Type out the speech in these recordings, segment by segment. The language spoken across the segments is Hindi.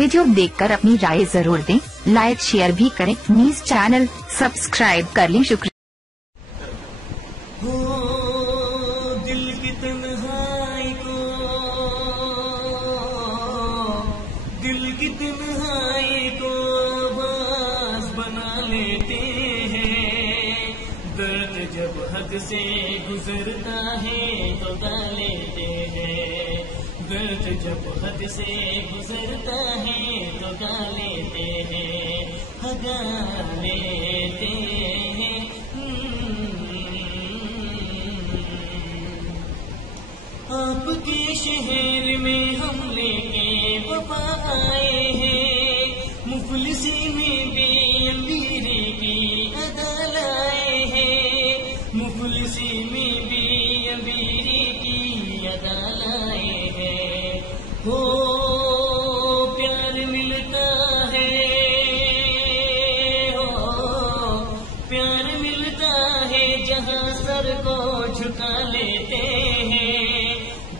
वीडियो देखकर अपनी राय जरूर दें, लाइक शेयर भी करें। न्यूज चैनल सब्सक्राइब कर लें। शुक्रिया। दिल की तन्हाई को, दिल की तन्हाई को आवाज बना लेते हैं। दर्द जब हद से गुजरता है तो गा लेते हैं। दर्द जब हद से गुजरता है तो गा लेते हैं, गा लेते हैं। आपके शहर में हम लेके वफा आए हैं, मुफलिसी में भी अमीरी की अदा लाए हैं। मुफलिसी में भी अमीरी की अदा लाए हैं। हो प्यार मिलता है, हो प्यार मिलता है जहाँ सर को झुका लेते हैं।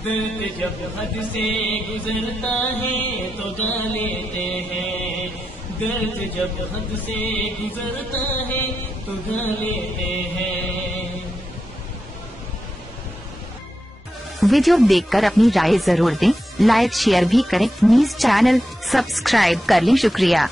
दर्द जब हद से गुजरता है तो गा लेते हैं। दर्द जब हद से गुजरता है तो गा लेते हैं। वीडियो देखकर अपनी राय जरूर दें, लाइक शेयर भी करें। न्यूज चैनल सब्सक्राइब कर लें। शुक्रिया।